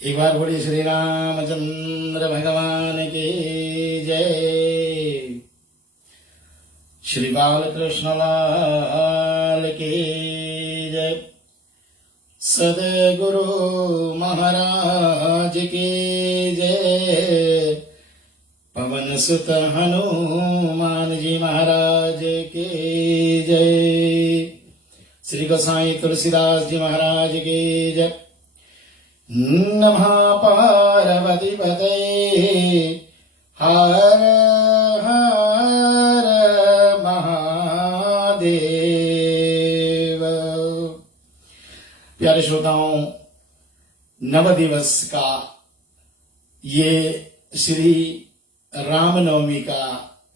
एक बार बोलिए श्री रामचंद्र भगवान की जय। श्री बालकृष्ण लाल की जय। सदगुरु महाराज की जय। पवन सुत हनुमान जी महाराज की जय। श्री गोसाई तुलसीदास जी महाराज की जय। नमः पार्वती पते हर हर महादेव। प्यारे श्रोताओं, नव दिवस का ये श्री रामनवमी का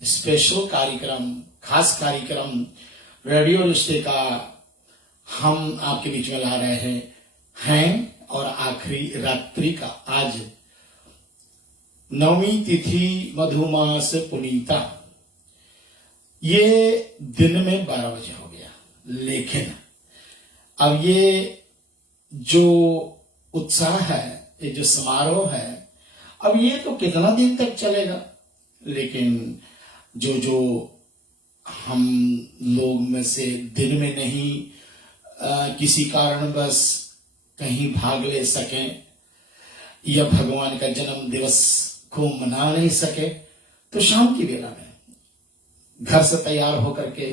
स्पेशल कार्यक्रम, खास कार्यक्रम रेडियो रिश्ते का हम आपके बीच में ला रहे हैं और आखिरी रात्रि का आज नवमी तिथि मधुमास पुनीता, ये दिन में 12 बजे हो गया, लेकिन अब ये जो उत्साह है, ये जो समारोह है, अब ये तो कितना दिन तक चलेगा। लेकिन जो हम लोग में से दिन में नहीं किसी कारण बस कहीं भाग ले सके या भगवान का जन्म दिवस को मना नहीं सके, तो शाम की बेला में घर से तैयार होकर के,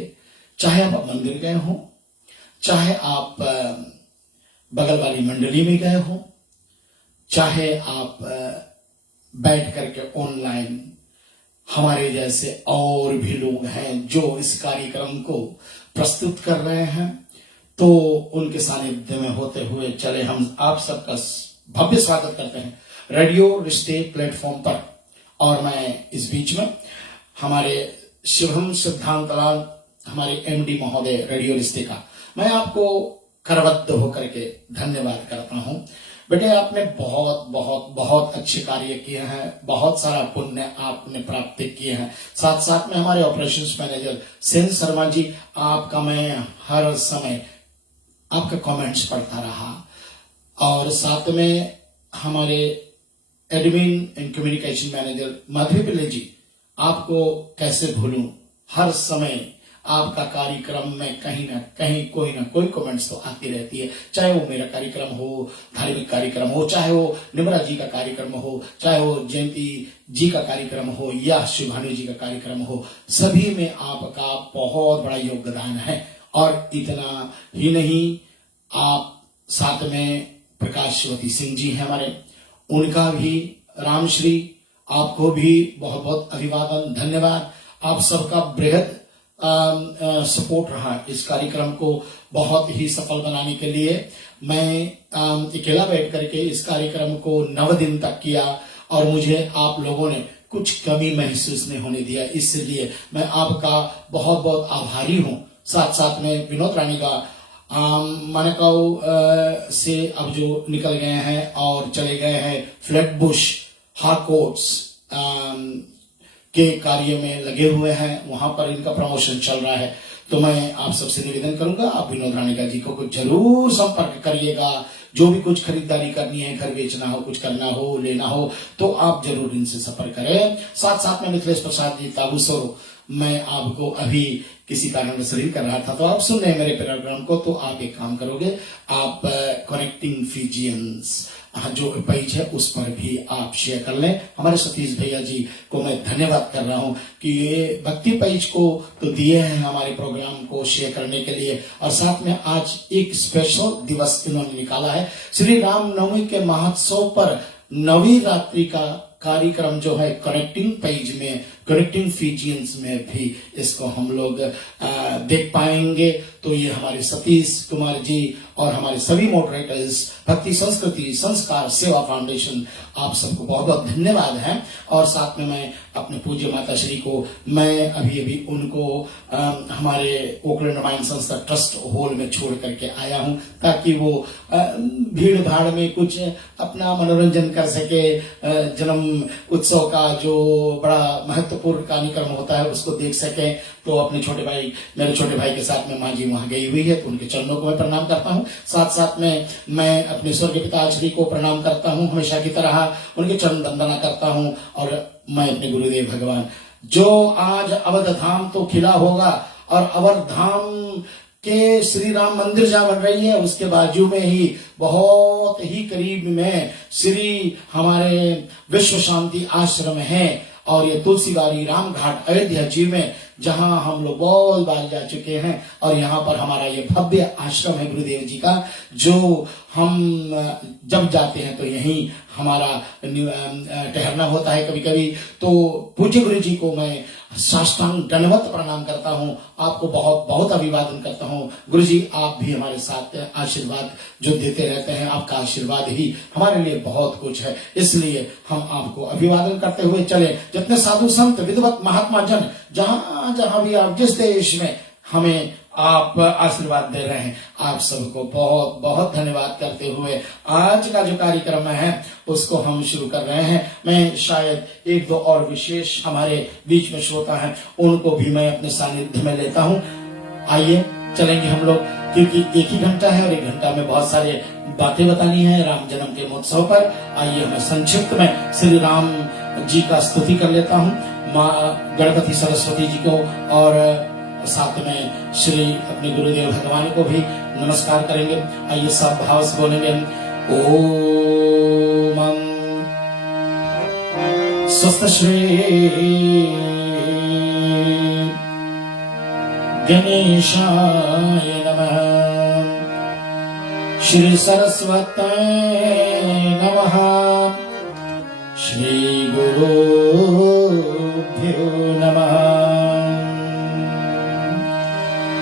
चाहे आप मंदिर गए हो, चाहे आप बगल वाली मंडली में गए हो, चाहे आप बैठ करके ऑनलाइन हमारे जैसे और भी लोग हैं जो इस कार्यक्रम को प्रस्तुत कर रहे हैं, तो उनके सानिध्य में होते हुए चले हम आप सबका भव्य स्वागत करते हैं रेडियो रिश्ते प्लेटफॉर्म पर। और मैं इस बीच में हमारे शिवम सिद्धांतलाल, हमारे एमडी महोदय रेडियो रिश्ते का, मैं आपको करबद्ध होकर के धन्यवाद करता हूं। बेटे, आपने बहुत बहुत बहुत अच्छे कार्य किए हैं, बहुत सारा पुण्य आपने प्राप्त किए हैं। साथ साथ में हमारे ऑपरेशंस मैनेजर सेन शर्मा जी, आपका मैं हर समय आपका कमेंट्स पढ़ता रहा, और साथ में हमारे admin and communication manager Madhavi Pillai ji, आपको कैसे भूलूं। हर समय आपका कार्यक्रम में कहीं ना कहीं कोई ना कोई कमेंट्स तो आती रहती है, चाहे वो मेरा कार्यक्रम हो, धार्मिक कार्यक्रम हो, चाहे वो निमरा जी का कार्यक्रम हो, चाहे वो जयंती जी का कार्यक्रम हो या शिवानी जी का कार्यक्रम हो, सभी में आपका बहुत बड़ा योगदान है। और इतना ही नहीं, आप साथ में प्रकाशवती सिंह जी हैं हमारे, उनका भी रामश्री, आपको भी बहुत बहुत अभिवादन, धन्यवाद। आप सबका बृहद सपोर्ट रहा इस कार्यक्रम को बहुत ही सफल बनाने के लिए। मैं अकेला बैठ करके इस कार्यक्रम को 9 दिन तक किया और मुझे आप लोगों ने कुछ कमी महसूस नहीं होने दिया, इसलिए मैं आपका बहुत बहुत आभारी हूं। साथ साथ में विनोद रानी का मानकाऊ से अब जो निकल गए हैं और चले गए हैं फ्लैटबुश हार्कोट्स के कार्य में लगे हुए हैं, वहां पर इनका प्रमोशन चल रहा है। तो मैं आप सबसे निवेदन करूंगा, आप विनोद राणिका जी को जरूर संपर्क करिएगा। जो भी कुछ खरीदारी करनी है, घर बेचना हो, कुछ करना हो, लेना हो, तो आप जरूर इनसे संपर्क करें। साथ साथ में मिथिलेश प्रसाद जी ताबूसोरो, मैं आपको अभी किसी कारण से कर रहा था, तो आप सुन रहे हैं मेरे प्रोग्राम को, तो आप एक काम करोगे, आप कनेक्टिंग फिजियंस जो पेज है उस पर भी आप शेयर कर लें। हमारे सतीश भैया जी को मैं धन्यवाद कर रहा हूं कि ये भक्ति पेज को तो दिए हैं हमारे प्रोग्राम को शेयर करने के लिए, और साथ में आज एक स्पेशल दिवस इन्होंने निकाला है। श्री रामनवमी के महोत्सव पर नवी रात्रि का कार्यक्रम जो है कनेक्टिंग पेज में, कनेक्टिंग फिजियंस में भी इसको हम लोग देख पाएंगे। तो ये हमारे सतीश कुमार जी और हमारे सभी मॉडरेटर्स, भक्ति संस्कृति संस्कार सेवा फाउंडेशन, आप सबको बहुत बहुत धन्यवाद है। और साथ में मैं अपने पूज्य माता श्री को, मैं अभी उनको हमारे ओकलैंड रामायण संस्था ट्रस्ट हॉल में छोड़ करके आया हूं, ताकि वो भीड़ भाड़ में कुछ अपना मनोरंजन कर सके। जन्म उत्सव का जो बड़ा महत्व पूर्व कार्यक्रम होता है उसको देख सकें, तो अपने छोटे भाई, मेरे छोटे भाई के साथ में माँ जी वहां गई हुई है, तो उनके चरणों को मैं प्रणाम करता हूँ। साथ साथ में मैं अपने स्वर्गीय पिताश्री को प्रणाम करता हूँ, हमेशा की तरह उनके चरण वंदना करता हूँ। और मैं अपने गुरुदेव भगवान, जो आज अवध धाम तो खिला होगा और अवध धाम के श्री राम मंदिर जहाँ बन रही है उसके बाजू में ही बहुत ही करीब में श्री हमारे विश्व शांति आश्रम है। और ये तुलसीबाड़ी राम घाट अयोध्या जी में जहां हम लोग बहुत बार जा चुके हैं, और यहाँ पर हमारा ये भव्य आश्रम है गुरुदेव जी का, जो हम जब जाते हैं तो यहीं हमारा ठहरना होता है कभी कभी। तो पूज्य गुरु जी को मैं साष्टांग दंडवत प्रणाम करता हूँ, आपको बहुत बहुत अभिवादन करता हूँ। गुरु जी आप भी हमारे साथ आशीर्वाद जो देते रहते हैं, आपका आशीर्वाद ही हमारे लिए बहुत कुछ है, इसलिए हम आपको अभिवादन करते हुए चले। जितने साधु संत विद्वत महात्मा जन जहां जहां भी आप जिस देश में हमें आप आशीर्वाद दे रहे हैं, आप सबको बहुत बहुत धन्यवाद करते हुए आज का जो कार्यक्रम है उसको हम शुरू कर रहे हैं। मैं शायद एक दो और विशेष हमारे बीच में श्रोता हैं, उनको भी मैं अपने सानिध्य में लेता हूँ। आइए चलेंगे हम लोग, क्योंकि एक ही घंटा है और एक घंटा में बहुत सारे बातें बतानी है राम जन्म के महोत्सव पर। आइए मैं संक्षिप्त में श्री राम जी का स्तुति कर लेता हूँ, माँ गणपति सरस्वती जी को, और साथ में श्री अपने गुरुदेव भगवान को भी नमस्कार करेंगे। आइए सब भाव से बोलेंगे ओम स्वस्थ श्री गणेशाय नमः, श्री सरस्वत्यै नमः, श्री गुरुभ्यो नमः।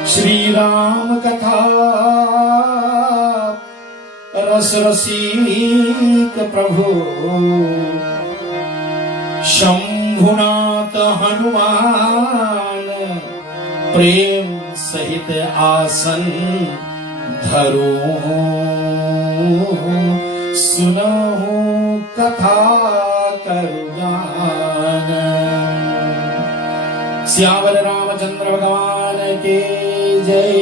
श्री राम कथा रस रसिक प्रभु, शंभुनाथ हनुमान प्रेम सहित आसन धरो, सुनहु कथा करुगान। सियावर रामचंद्र भगवान के जय।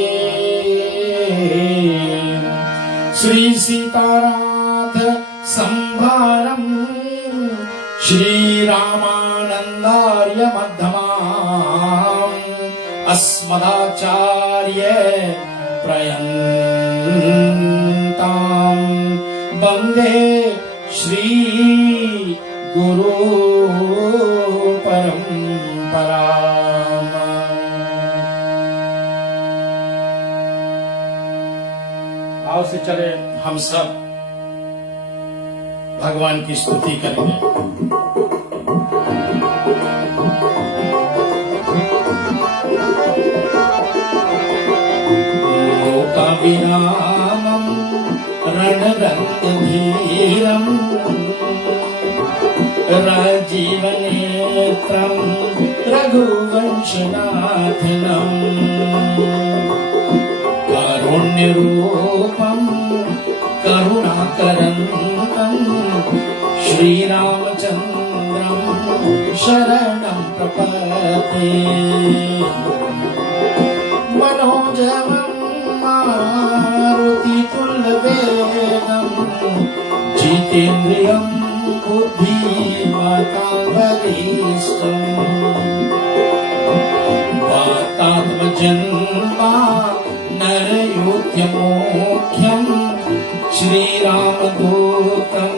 श्री सीताराथ संभारम श्री रामानंदार्य मध्यमाम, अस्मदाचार्य पर्यन्ताम वंदे श्री गुरु परंपरा। भाव से चले हम सब भगवान की स्तुति करेंगे। लोकाभिरामं रणरंगधीरं, राजीवनेत्रं रघुवंशनाथनं, कारुण्यरूपं करुणाकरं श्रीरामचन्द्रं शरणं प्रपद्ये। मनोजवं मारुतितुल्यवेगं, जितेन्द्रियं बुद्धिमतां वरिष्ठं, वातात्मजन्मा नरयोग्यमोख्यं, श्रीरामदूतं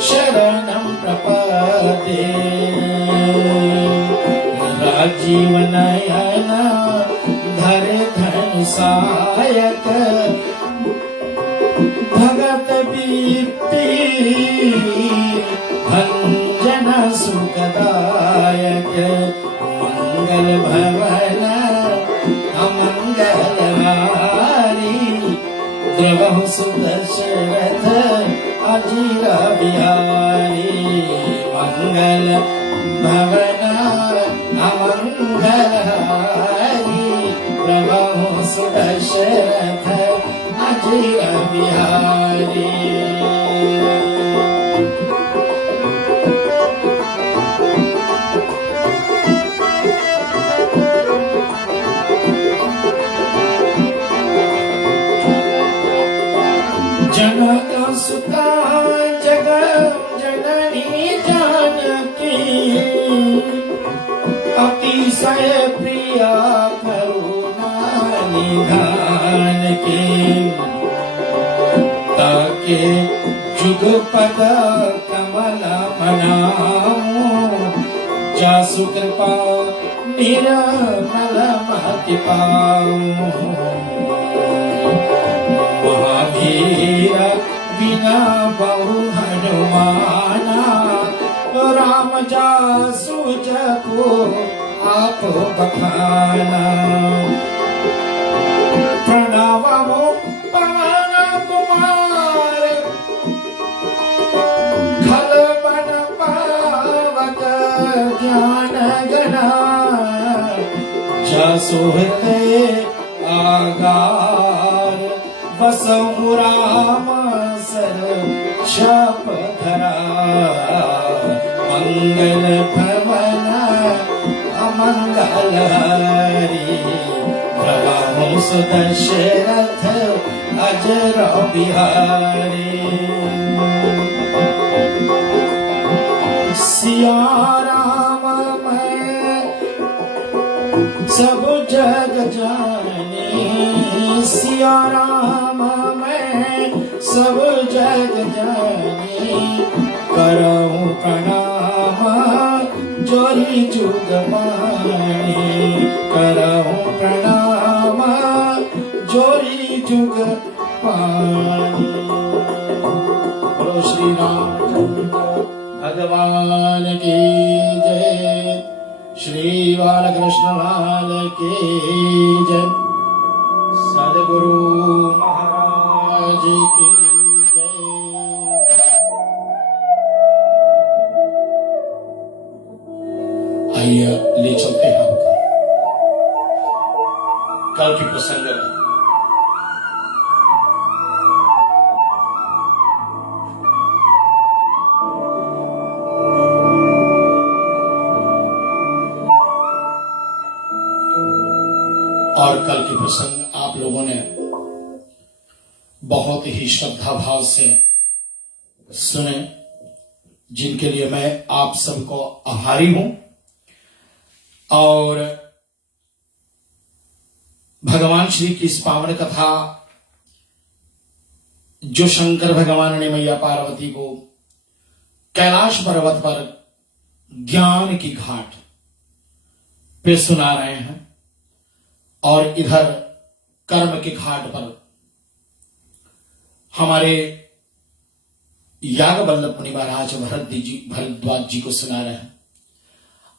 शरणं प्रपद्ये। राजीवनयन धरे धनुषायक, भगत बीती भंजन सुखदायक, मंगल भवन अमंगलहारी, द्रवहु सुदशरथ अजीर बिहारी। मंगल भवन अमंगलहारी, द्रवहु सुदशरथ अजीर बिहारी। जनक सुता जगत जननी जानकी अतिशय प्रिया करुणा निधान की ताके जुग पद कमल मनाऊं जासु कृपा निर्मल महति पाऊं महावीर बिना बहु हनुमाना राम जासु जपो आप बखाना प्रणामो पवन कुमार खल बन पावक ज्ञान गणा जासु हृदय आगार बसहु राम सर शप धरा मंगल भवन अमंगल हरि भवहु सुदशरथ अजर बिहारी सिया राम मैं सब जग जानी सिया राम मैं सब जग जानी करऊं प्रणाम जोरी जुग पानी करऊं प्रणाम जोरी जुग पानी। बोलो श्री रामचंद्र भगवान की जय श्री बालकृष्ण लाल की जय सद्गुरु महाराज की जय। आइए ले चलते हैं आपको कल की प्रसंग में। और कल के प्रसंग आप लोगों ने बहुत ही श्रद्धा भाव से सुने, जिनके लिए मैं आप सबको आभारी हूं। और भगवान श्री की इस पावन कथा जो शंकर भगवान ने मैया पार्वती को कैलाश पर्वत पर ज्ञान की घाट पे सुना रहे हैं, और इधर कर्म के घाट पर हमारे याज्ञवल्लभ मुनि महाराज भरद्वाज जी को सुना रहे हैं,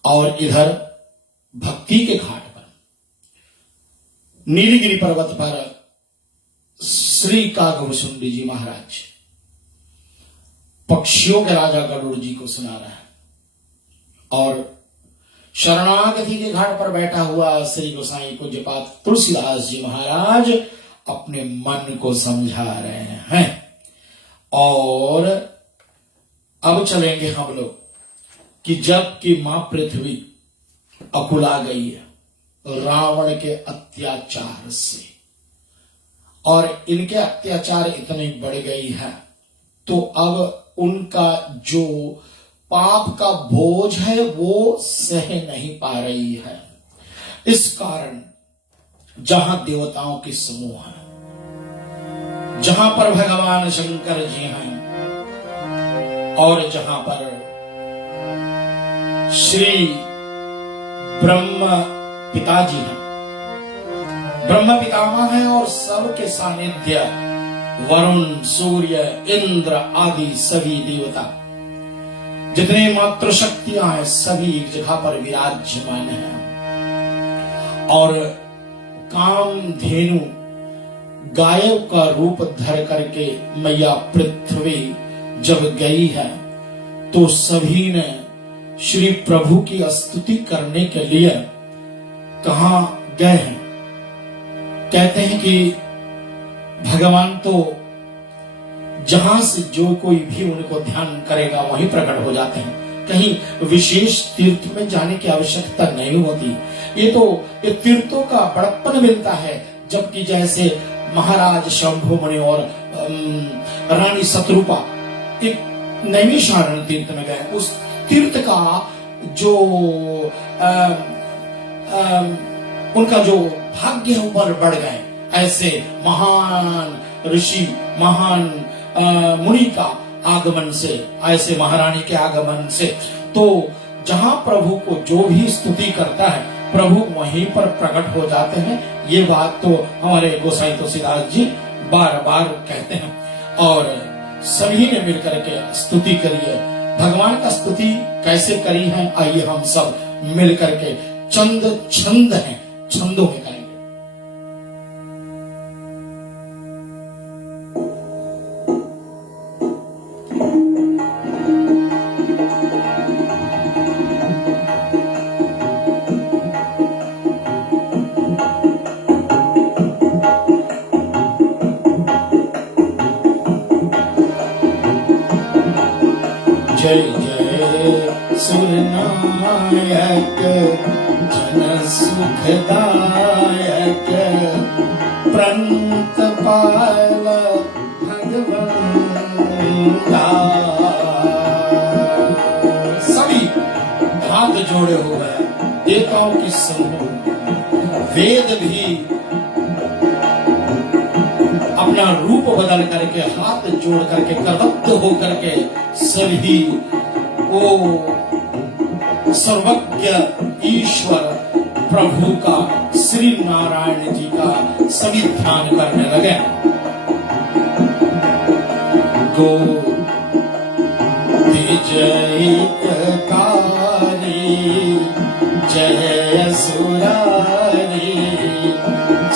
और इधर भक्ति के घाट पर नीलगिरी पर्वत पर श्री कागभूषुंडी जी महाराज पक्षियों के राजा गरुड़ जी को सुना रहा है, और शरणागति के घाट पर बैठा हुआ श्री गोसाई पूज्यपाद तुलसीदास जी महाराज अपने मन को समझा रहे हैं। और अब चलेंगे हम लोग कि जब कि मां पृथ्वी अकुला गई है रावण के अत्याचार से, और इनके अत्याचार इतने बढ़ गई है, तो अब उनका जो पाप का बोझ है वो सह नहीं पा रही है। इस कारण जहां देवताओं के समूह है, जहां पर भगवान शंकर जी हैं, और जहां पर श्री ब्रह्म पिताजी हैं, ब्रह्म पितामह हैं, और सबके सानिध्य वरुण सूर्य इंद्र आदि सभी देवता जितने मातृ शक्तियां हैं सभी एक जगह पर विराजमान हैं। और कामधेनु गाय का रूप धर करके मैया पृथ्वी जब गई है, तो सभी ने श्री प्रभु की स्तुति करने के लिए कहां गए हैं। कहते हैं कि भगवान तो जहां से जो कोई भी उनको ध्यान करेगा वहीं प्रकट हो जाते हैं, कहीं विशेष तीर्थ में जाने की आवश्यकता नहीं होती। ये तीर्थों का बड़प्पन मिलता है, जबकि जैसे महाराज शंभु मुनि और रानी शत्रुपा एक नैमिषारण्य तीर्थ में गए। उस तीर्थ का जो उनका जो भाग्य है ऊपर बढ़ गए। ऐसे महान ऋषि, महान मुनि का आगमन से, ऐसे महारानी के आगमन से, तो जहां प्रभु को जो भी स्तुति करता है प्रभु वहीं पर प्रकट हो जाते हैं। ये बात तो हमारे गोसाई तुलसीदास जी बार बार कहते हैं। और सभी ने मिलकर के स्तुति करिए। भगवान का स्तुति कैसे करी है, आइए हम सब मिलकर के चंद छंद हैं, छंदों में करेंगे। जय जय सुरनायक जन सुखदायक प्रंत पाल भगवंता। सभी हाथ जोड़े हुए देवताओं की समूह, वेद भी अपना रूप बदल करके हाथ जोड़ करके करवत्त होकर के सभी वो सर्वज्ञ ईश्वर प्रभु का, श्री नारायण जी का सभी ध्यान करने लगे। गो विजयकारी जय सुरारी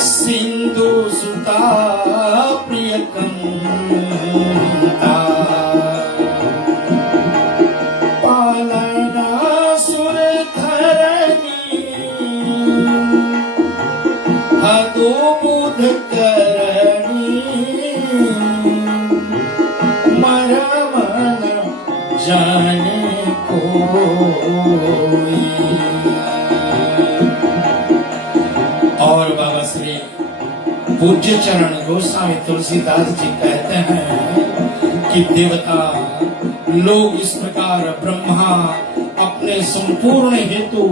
सिंधु सुता प्रिय कंता। पालना सुर धरणी हदो बुध करणी मरमन जाने कोई। और बाबा श्री पूज्य चरण गोस्वामी तुलसीदास जी कहते हैं कि देवता लोग इस प्रकार ब्रह्मा अपने संपूर्ण हेतु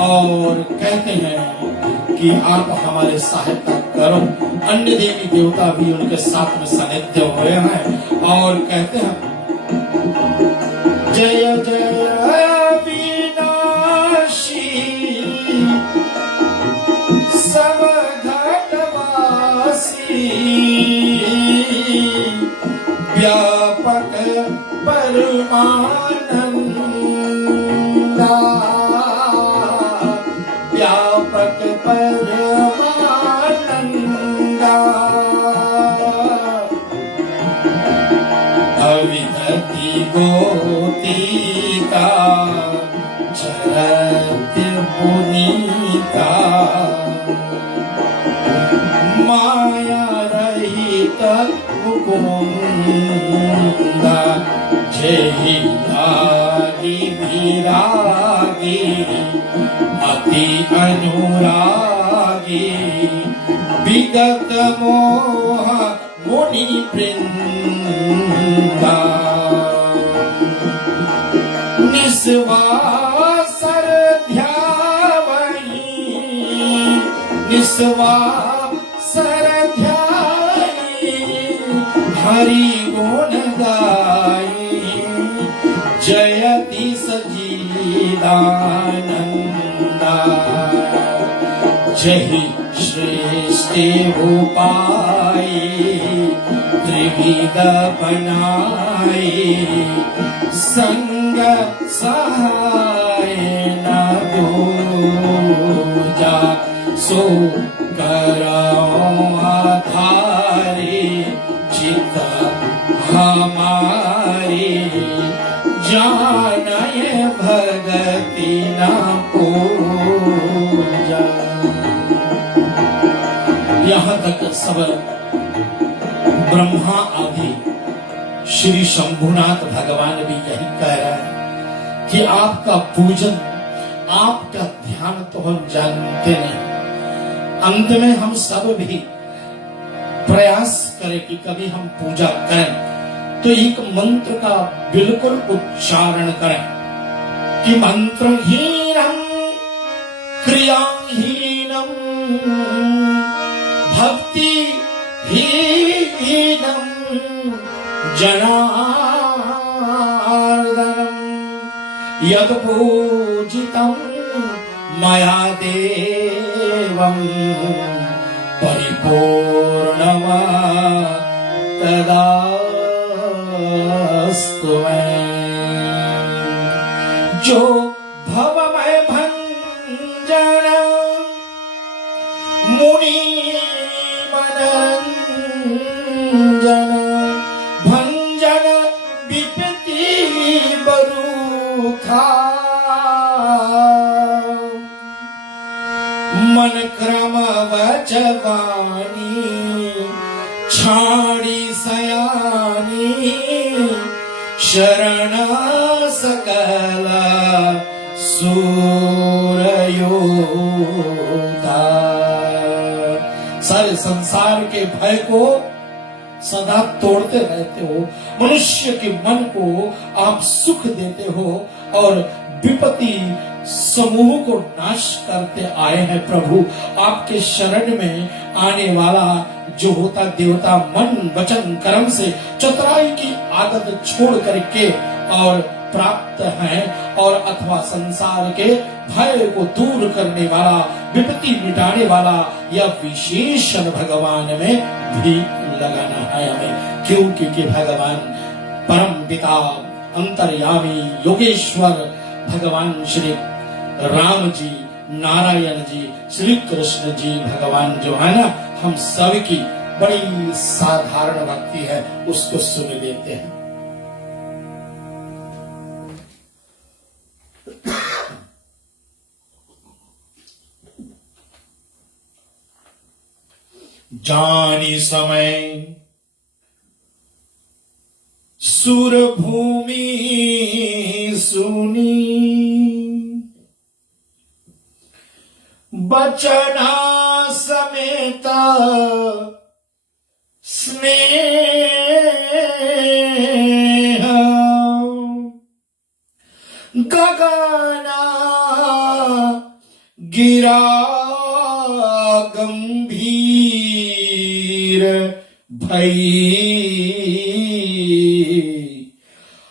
और कहते हैं कि आप हमारे सहायता करो। अन्य देवी देवता भी उनके साथ में सानिध्य हुए हैं और कहते हैं जय जय अविनाशी सब व्यापक परमानंदा व्यापक परमानंदा। अविधति गोतिका चरत पुनीता माया रहित मुकुंदा। जय रागी विरागी अति अनुरागी विगत मोह मुनि वृंदा। निस्वासर ध्यावहि निस्वासर ध्याई हरि गुण गाई जयति सजीदानंदा। जय श्रेष्ठ उपाय त्रिविध बनाए संग सहाय न दूजा। सो करो आधारे चित हमारे जानय भगति न पूजा। यहाँ तक सब ब्रह्मा आदि श्री शंभुनाथ भगवान भी यही कह रहे हैं कि आपका पूजन, आपका ध्यान तो हम जानते नहीं। अंत में हम सब भी प्रयास करें कि कभी हम पूजा करें, तो एक मंत्र का बिल्कुल उच्चारण करें कि मंत्रहीनम क्रियाहीनम भक्तिहीनम जनार्दनम यद पूजितं मया देवं परिपूर्णमा तदास्तु मे। जो भवमय भंजन मुनि मनरंजन भंजन विपत्ति बरूथा मन क्रम वचवानी छाड़ी सयानी शरण सकल सूरयोधा। सारे संसार के भय को सदा तोड़ते रहते हो, मनुष्य के मन को आप सुख देते हो और विपत्ति समूह को नाश करते आए हैं। प्रभु आपके शरण में आने वाला जो होता देवता मन वचन कर्म से चतुराई की आदत छोड़ करके और प्राप्त है और अथवा संसार के भय को दूर करने वाला विपत्ति मिटाने वाला यह विशेषण भगवान में भी लगाना है हमें। क्योंकि भगवान परम पिता अंतर्यामी योगेश्वर भगवान श्री राम जी नारायण जी श्री कृष्ण जी भगवान जो है ना, हम सब की बड़ी साधारण भक्ति है, उसको सुन लेते हैं। जानी समय सुर भूमि सुनी बचना समेत स्नेह गगना गिरा गंभीर भई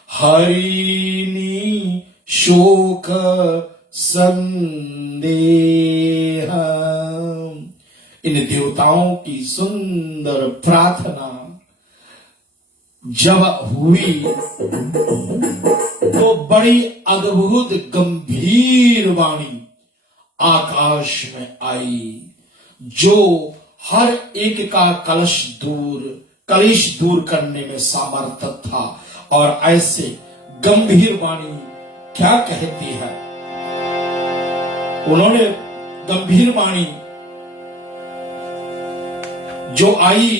हरिनी शोक संदेह। इन देवताओं की सुंदर प्रार्थना जब हुई तो बड़ी अद्भुत गंभीर वाणी आकाश में आई, जो हर एक का कलेश दूर करने में सामर्थ्य था। और ऐसे गंभीर वाणी क्या कहती है? उन्होंने गंभीर वाणी जो आई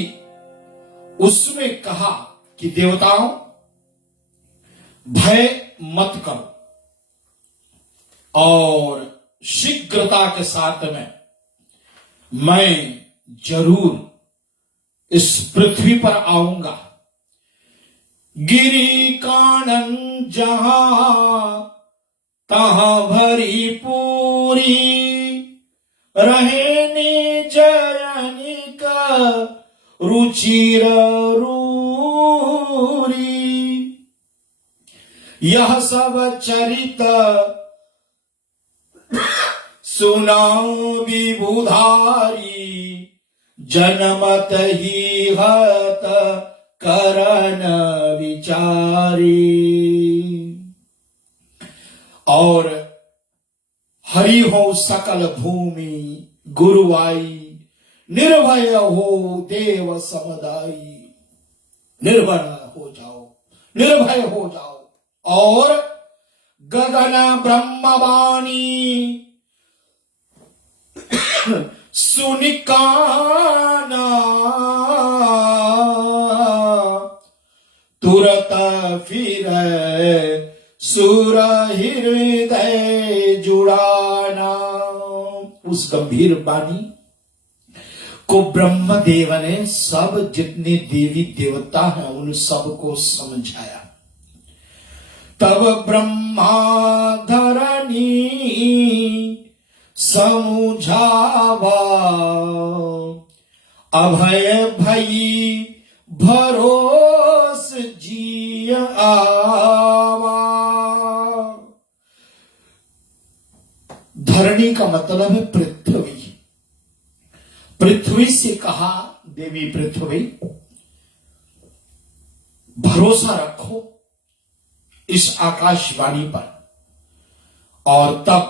उसमें कहा कि देवताओं भय मत करो और शीघ्रता के साथ में मैं जरूर इस पृथ्वी पर आऊंगा। गिरी कानन जहां तहां भरी पूरी रहने जयनी का रुचिर रूरी। यह सब चरित सुनाओ विभुधारी जनमत ही हत करन विचारी। और हरि हो सकल भूमि गुरुवाई निर्भय हो देव समुदायी। निर्भय हो जाओ, निर्भय हो जाओ। और गगन ब्रह्मवाणी सुनिकाना तुरत फिर सुर हृदय जुड़ाना। उस गंभीर वाणी को ब्रह्मदेव ने सब जितने देवी देवता हैं उन सबको समझाया। तब ब्रह्मा धरणी समझावा, अभय भई भरोस जी आवा। धरणी का मतलब है पृथ्वी। पृथ्वी से कहा, देवी पृथ्वी भरोसा रखो इस आकाशवाणी पर, और तब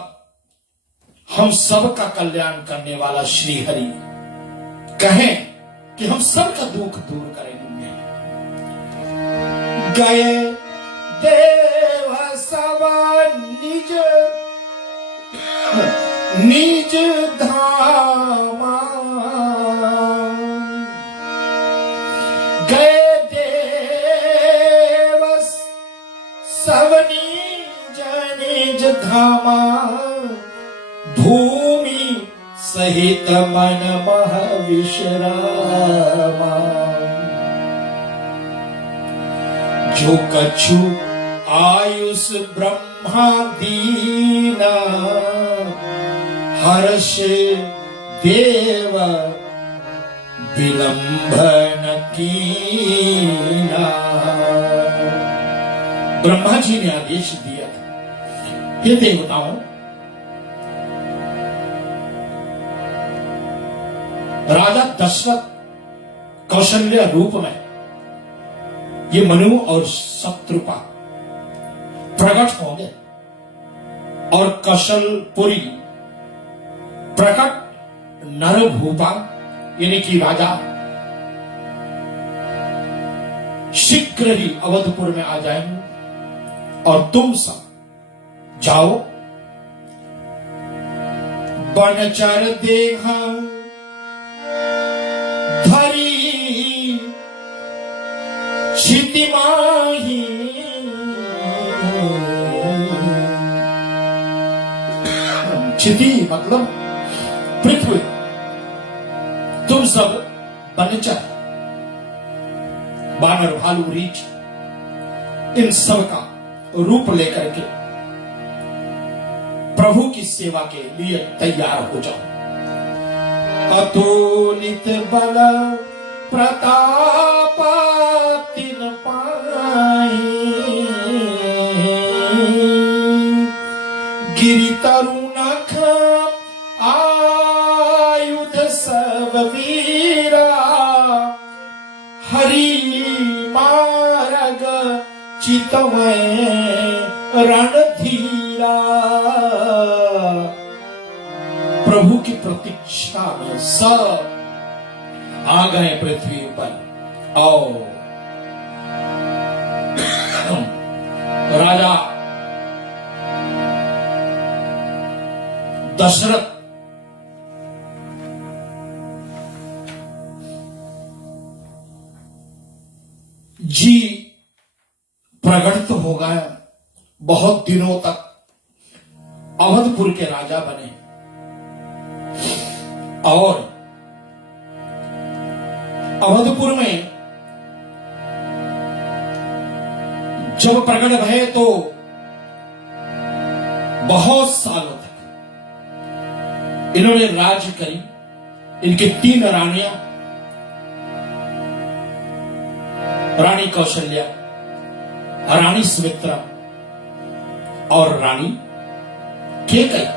हम सब का कल्याण करने वाला श्री हरि कहें कि हम सब का दुख दूर करेंगे। गए देव सब निज निज धामा, गए देव सब निज निज धामा, भूमि सहित मन मह विश्रामा। जो कछु आयुष ब्रह्मा दीना, हर्ष देव विलंबन कीना। ब्रह्मा जी ने आदेश दिया था, ये देवताओं, राजा दशरथ कौशल्य रूप में ये मनु और शत्रुपा प्रकट होंगे, और कौशलपुरी प्रकट नरभूपा यानी कि राजा शीघ्र ही अवधपुर में आ जाएंगे, और तुम सब जाओ बनचर देहा धरी क्षिति माही, क्षिति मतलब पृथ्वी, तुम सब बनचर, बानर भालू रीछ इन सब का रूप लेकर के प्रभु की सेवा के लिए तैयार हो जाओ। अतुलित बल प्रताप तिन पाई, गिरि तरुणख आयुध सब वीरा, हरि मार्ग चितवै रणधीरा। प्रभु की प्रतीक्षा में सब आ गए पृथ्वी पर, और राजा दशरथ जी प्रकट तो हो गए, बहुत दिनों तक अवधपुर के राजा बने, और अवधपुर में जब प्रकट भये तो बहुत सालों तक इन्होंने राज्य करी। इनके 3 रानियां, रानी कौशल्या, रानी सुमित्रा और रानी केकई,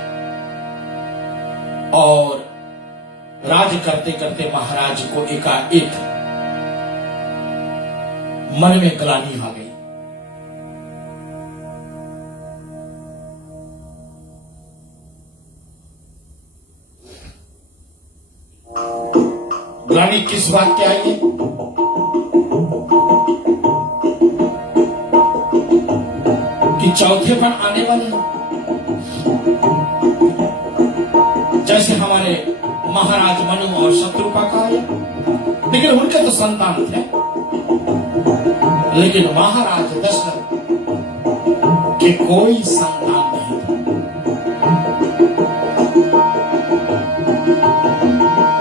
और राज करते करते महाराज को एकाएक मन में ग्लानि आ गई। ग्लानि किस बात की आई है? कि चौथेपन आने वाले हैं। जैसे हमारे महाराज मनु और शत्रुपा का आया, लेकिन उनके तो संतान थे, लेकिन महाराज दशरथ के कोई संतान नहीं था।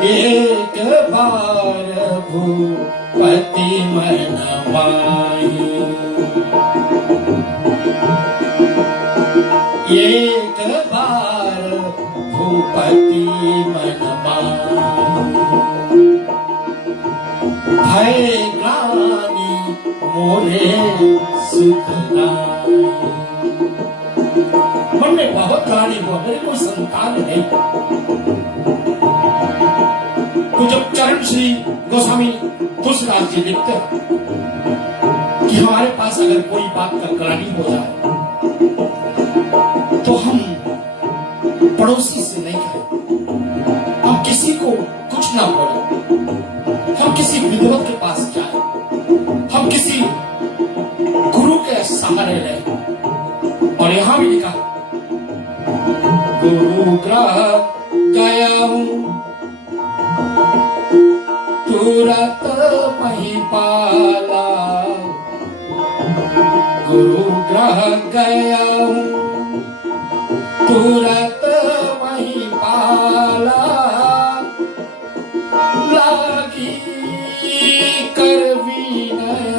एक बार भूपति मन माही, एक बार भूपति मन माही, भय ग्लानि मोरे सुख नाई। मन में बहुत ग्लानि हुआ, मेरे को संतान नहीं। तो जब चरण श्री गोस्वामी तुलसीदास जी लिखते हैं कि हमारे पास अगर कोई बात का ग्लानि हो जाए तो हम पड़ोसी से नहीं कहें, हम किसी को कुछ ना बोले, हम किसी विद्वत के पास जाए, हम किसी गुरु के सहारे रहे। और यहां भी लिखा गुरु ग्रह गया हूं तुरंत महिपाला, गुरु ग्रह गया हूं तुरंत महिपाला, लागी कर विनय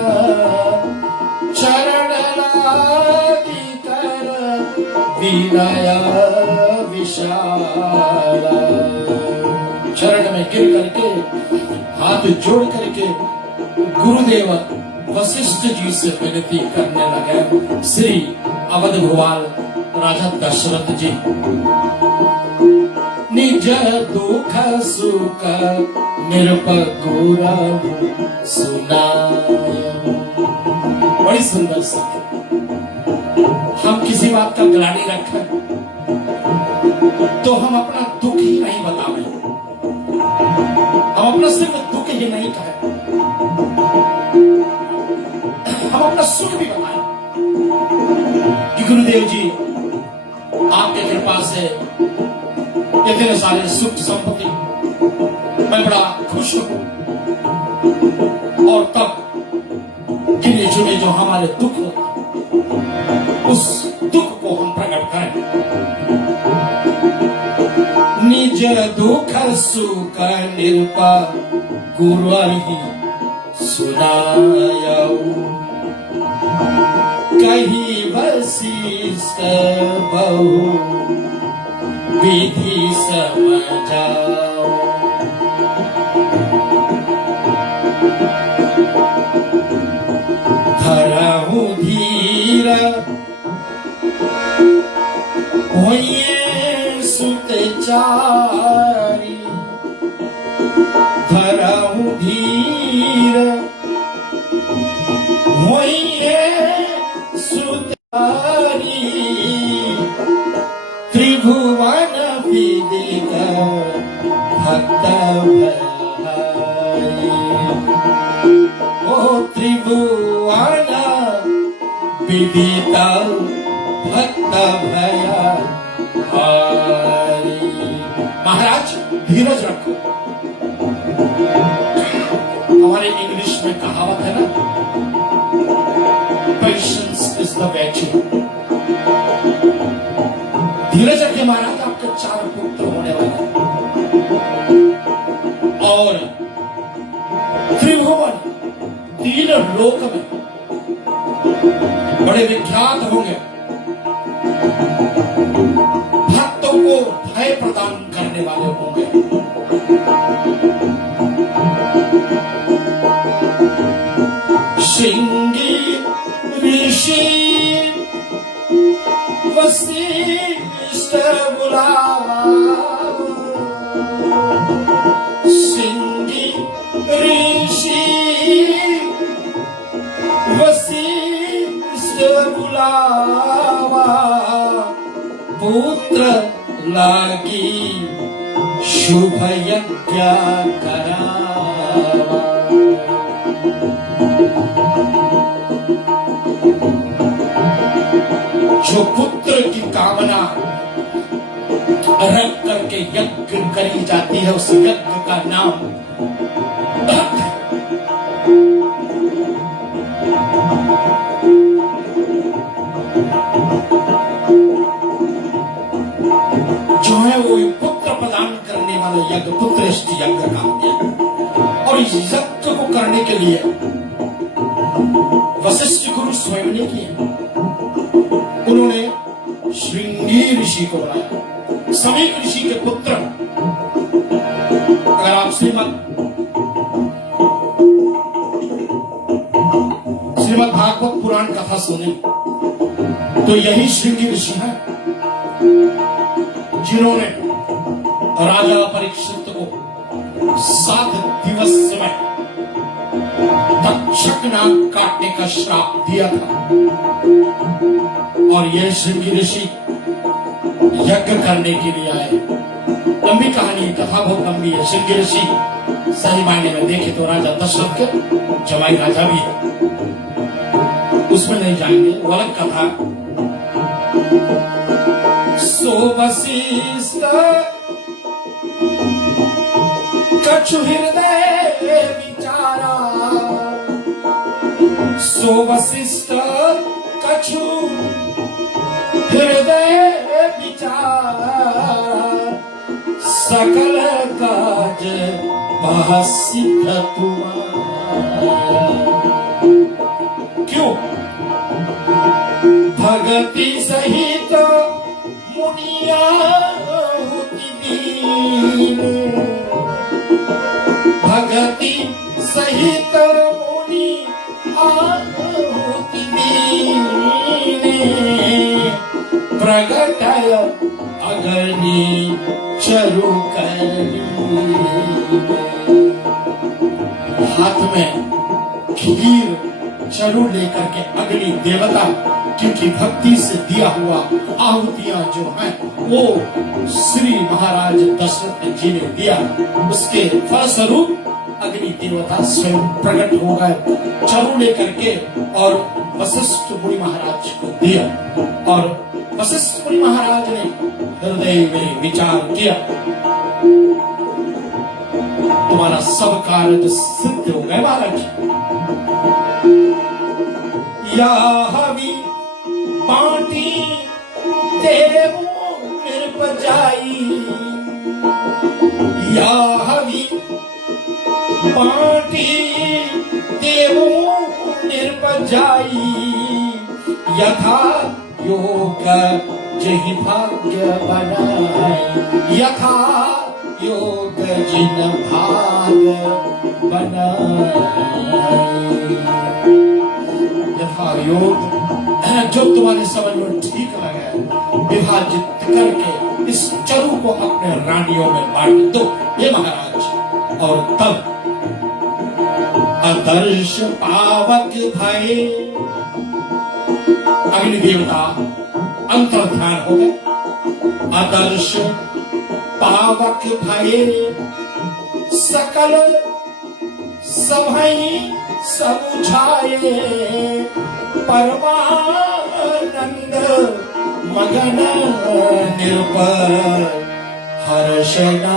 चरण लागी कर विनय विशाला। चरण में गिर करके हाथ जोड़ करके गुरुदेव वशिष्ठ जी से विनती करने लगे। श्री अवध भुवाल राजा दशरथ जी निज दुख सुख निरपगुर सुनाय। बड़ी सुंदर सिख। हम किसी बात का ग्लानि रखें तो हम अपना दुख ही नहीं बतावे, हम अपना सिर्फ दुख ही नहीं कहें, हम अपना सुख भी बताएं कि गुरुदेव जी आपके कृपा से इतने सारे सुख संपत्ति, मैं बड़ा खुश हूं। और तब गिने चुने जो हमारे दुख होते, उस दुख को हम प्रकट करें। निज दुख सुख निरपा गुरु ही सुनायऊ, कही वशिष्ठ बहु विधि समझाओ। धरहु धीर होइए सुत चारी, धरहु धीर होइए सुत चारी, त्रिभुवन विदित भक्त भयहारी। ओ त्रिभुवन विदित भक्त भयहारी। महाराज धीरज रखो। हमारे इंग्लिश में कहावत है ना, पेशेंस इज द वर्च्यू। धीरज रखिए महाराज, आपके 4 पुत्र होने वाले हैं और त्रिभुवन 3 लोक में बड़े विख्यात होंगे, भक्तों को भय प्रदान करने वाले होंगे। श्रृंगी ऋषि वशिष्ठ बुलावा, श्रृंगी ऋषि वशिष्ठ बुलावा, पुत्र लागी शुभ यज्ञ करावा। जो पुत्र की कामना रख करके यज्ञ करी जाती है, उस यज्ञ का नाम जो है वो पुत्र प्रदान करने वाला यज्ञ, पुत्र श्रेष्ठ यज्ञ का हो गया। और इस यज्ञ को करने के लिए वशिष्ठ गुरु स्वयं ने किया। उन्होंने श्रृंगी ऋषि को बुलाया, समीक ऋषि के पुत्र। अगर आप श्रीमद् भागवत पुराण कथा सुने तो यही श्रृंगी ऋषि है जिन्होंने राजा परीक्षित को 7 दिवस में तक्षक नाग काटने का श्राप दिया था। और यह श्रृंगी ऋषि यज्ञ करने के लिए आए। लंबी कहानी है, कथा बहुत लंबी है। श्रृंगी ऋषि सही मायने में देखे तो राजा दशरथ के जवाई राजा भी है, उसमें नहीं जाएंगे, वो अलग कथा। सो वशिष्ठ कछु हृदय विचारा, सो वशिष्ठ कछु हृदय विचारा, सकल काज सिद्ध तुम्हारा। क्यों? भगति सहित मुनिया होती दीन, भगति सहित मुनि होती दीन, प्रगटय अग्नि चरु करनी। हाथ में खीर चरु लेकर के अग्नि देवता, क्योंकि भक्ति से दिया हुआ आहुतियां जो हैं वो श्री महाराज दशरथ जी ने दिया, उसके फलस्वरूप अग्नि देवता स्वयं प्रकट हो गए चरु लेकर के और वशिष्ठ मुनि महाराज को दिया। और वशिष्ठ मुनि महाराज ने हृदय में विचार किया, तुम्हारा सब कार्य सिद्ध हो गए महाराज। या हवि बाटी देव निर्पजाई, या हवि बाटी देव निर्पजाई, यथा योग जहि भाग्य बनाए, यथा योग जिन भाग्य बनाए। यथा योग जो तुम्हारे समझ में ठीक लगे विभाजित करके इस चरु को अपने रानियों में बांट दो ये महाराज। और तब आदर्श पावक भय, अग्नि देवता अंतर्ध्यान हो गए। आदर्श पावक भय सकल सभई समुझाए, परमानंद मगन निर्भय हर्षना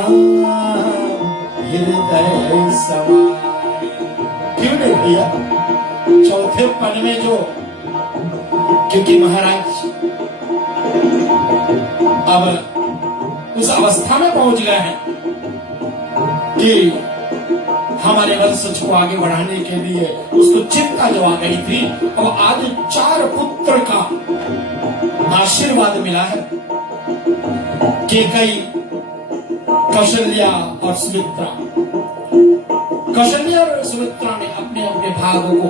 हृदय समाए। क्यों नहीं भैया? चौथे पन में जो, क्योंकि महाराज अब उस अवस्था में पहुंच गए हैं कि हमारे वंशज को आगे बढ़ाने के लिए उसको चिंता जो आ गई थी, और आज 4 पुत्र का आशीर्वाद मिला है। केकई, कौशल्या और सुमित्रा। कौशल्या और सुमित्रा ने अपने अपने भागों को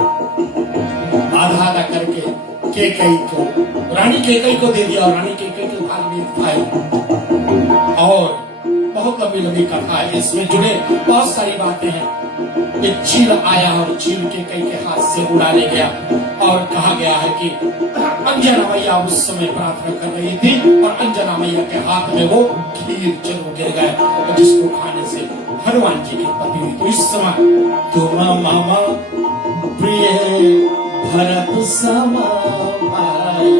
आधा आधा करके केकई को, रानी केकई को दे दिया और रानी केकई के भाग में भाई। और बहुत लंबी लंबी कथा है, इसमें जुड़े बहुत सारी बातें हैं। एक चील आया और चील केकई के हाथ से उड़ा ले गया, और कहा गया है कि अंजना मैया उस समय प्रार्थना कर रही थी और अंजना मैया के हाथ में वो खीर चरु गिर गए, जिसको खाने से हनुमान जी की पति हुई। तो इस समय तुम मामा प्रिय भरत समा भाई,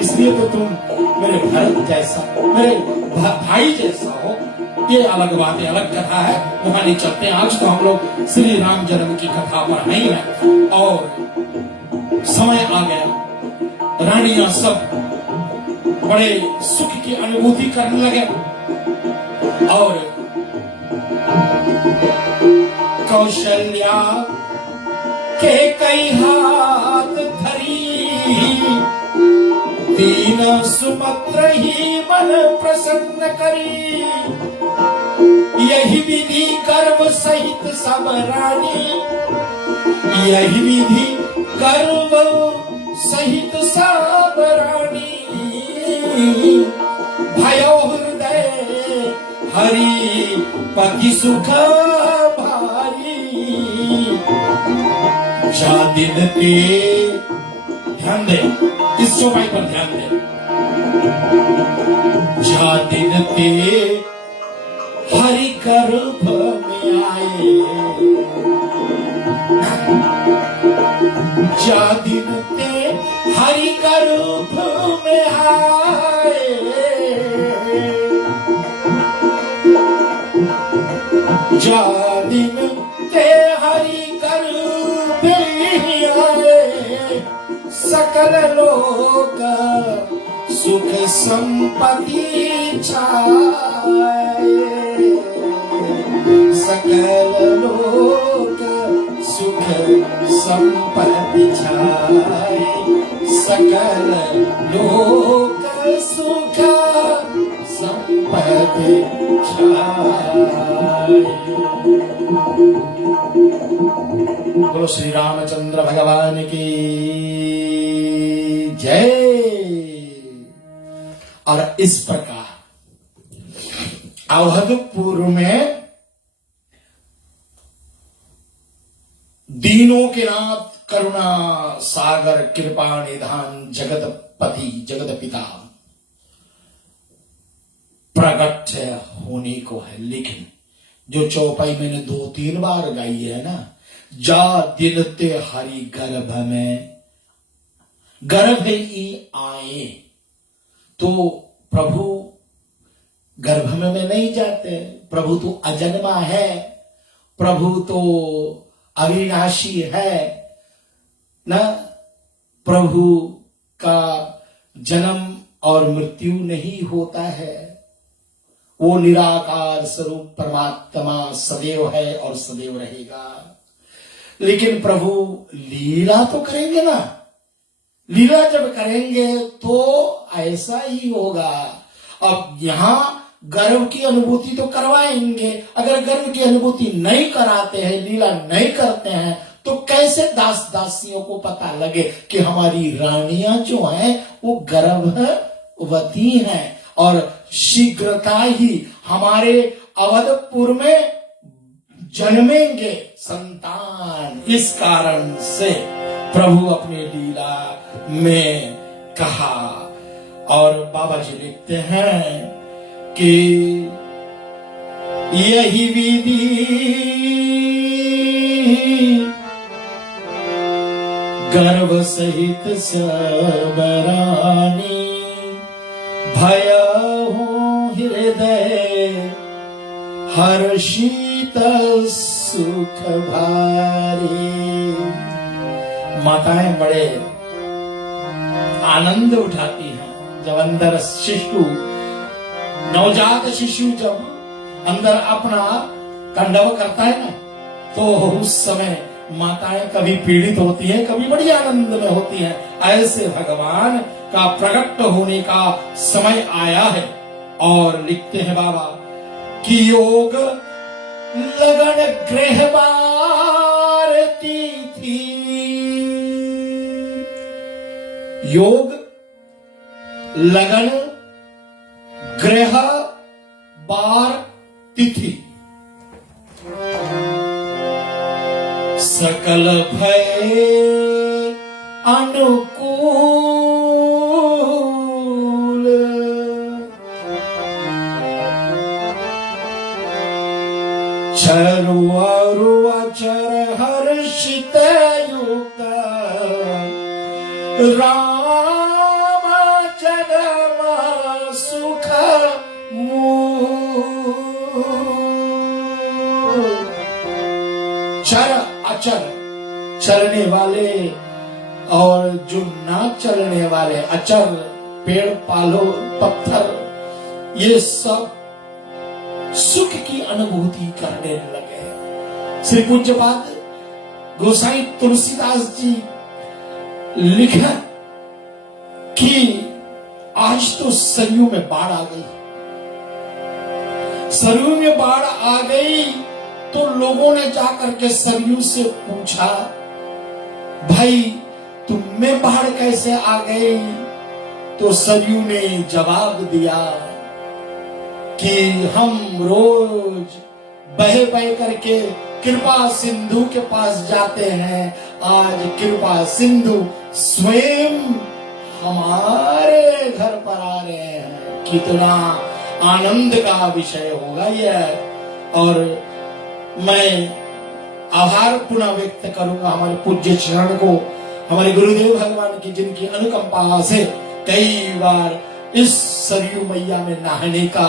इसलिए तो तुम मेरे भरत जैसा, मेरे भाई जैसा हो। ये अलग बात है, अलग कथा है, वहां नहीं चलते। आज तो हम लोग श्री राम जन्म की कथा पर नहीं है। और समय आ गया, रानियां सब बड़े सुख की अनुभूति करने लगे और कौशल्या के कई हाथ धरी, दीन सुमत्र ही मन प्रसन्न करी। यही विधि गर्व सहित सब रानी, यही विधि गर्व सहित सब रानी। भयो हृदय हरि पति सुख भारी। जा दिन के, ध्यान दे इस चौपाई पर, ध्यान दे। जा दिन के हरि गर्भ में आए, जा दिन के हरि गर्भ में आए। जा दिन के हरि गर्भ में आए, सकल लोक सुख संपत्ति छाए। सकल लोक सुख संपत्ति छाए, सकल लोक सुख संपत्ति छाए। बोलो श्री रामचंद्र भगवान की जय। और इस प्रकार अवधपुर में दीनों के नाथ, करुणा सागर, कृपा निधान, जगतपति जगत पिता प्रकट होने को है। लेकिन जो चौपाई मैंने 2-3 बार गाई है ना, जा दिन ते हरि गर्भ में, गर्भ ही आए, तो प्रभु गर्भ में नहीं जाते। प्रभु तो अजन्मा है, प्रभु तो अविनाशी है ना। प्रभु का जन्म और मृत्यु नहीं होता है। वो निराकार स्वरूप परमात्मा सदैव है और सदैव रहेगा। लेकिन प्रभु लीला तो करेंगे ना। लीला जब करेंगे तो ऐसा ही होगा। अब यहां गर्व की अनुभूति तो करवाएंगे, अगर गर्व की अनुभूति नहीं कराते हैं, लीला नहीं करते हैं, तो कैसे दास दासियों को पता लगे कि हमारी रानियां जो हैं वो गर्भवती हैं और शीघ्रता ही हमारे अवधपुर में जन्मेंगे संतान। इस कारण से प्रभु अपने लीला में कहा। और बाबा जी लिखते हैं कि यही विधि गर्व सहित सब रानी, भय हो हृदय हर्षित सुख भारी। माताएं बड़े आनंद उठाती हैं जब अंदर शिशु, नवजात शिशु जब अंदर अपना तांडव करता है ना, तो उस समय माताएं कभी पीड़ित होती हैं, कभी बड़ी आनंद में होती हैं। ऐसे भगवान का प्रकट होने का समय आया है। और लिखते हैं बाबा कि योग लगन गृह बारती थी। योग लगन गृह बार तिथि, सकल भय अनुकूल, चरु अरु अचर हर्षित युक्त, राम जन्म सुख मूल। चर अचर, चलने वाले और जो ना चलने वाले, अचर पेड़ पालो पत्थर, ये सब सुख की अनुभूति करने लगे। श्री पूज्यपाद गोसाई तुलसीदास जी लिखा कि आज तो सरयू में बाढ़ आ गई। सरयू में बाढ़ आ गई तो लोगों ने जाकर के सरयू से पूछा, भाई तुम में बाढ़ कैसे आ गई? तो सरयू ने जवाब दिया कि हम रोज बहे बहे करके कृपा सिंधु के पास जाते हैं, आज कृपा सिंधु स्वयं हमारे घर पर आ रहे हैं। कितना आनंद का विषय होगा यह। और मैं आभार पुनः व्यक्त करूंगा हमारे पूज्य चरण को, हमारे गुरुदेव भगवान की, जिनकी अनुकंपा से कई बार इस सरयू मैया में नहाने का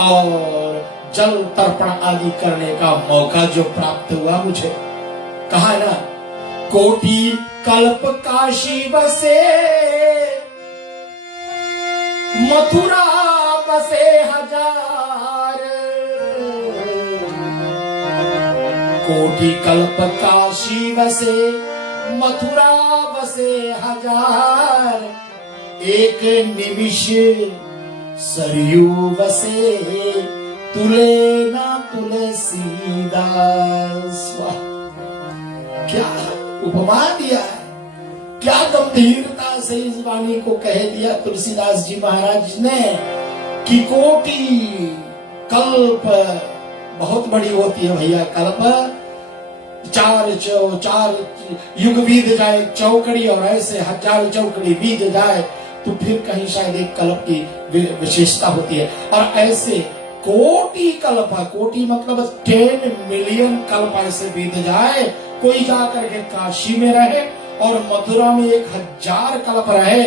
और जल तर्पण आदि करने का मौका जो प्राप्त हुआ मुझे। कहा ना, कोटि कल्प काशी बसे, मथुरा बसे हजार, कोटि कल्प काशी बसे, मथुरा बसे हजार, एक निमिष सरयू बसे, तुले ना तुलसीदास। क्या उपमा दिया है, क्या गंभीरता से इस वाणी को कह दिया तुलसीदास जी महाराज ने कि कोटि कल्प बहुत बड़ी होती है भैया। कल्प चार युग बीत जाए चौकड़ी, और ऐसे हजार चौकड़ी बीत जाए तो फिर कहीं शायद एक कल्प की विशेषता होती है। और ऐसे कोटि कल्प, कोटि मतलब 10 मिलियन कल्प ऐसे बीत जाए, कोई जाकर के काशी में रहे और मथुरा में 1000 कल्प रहे,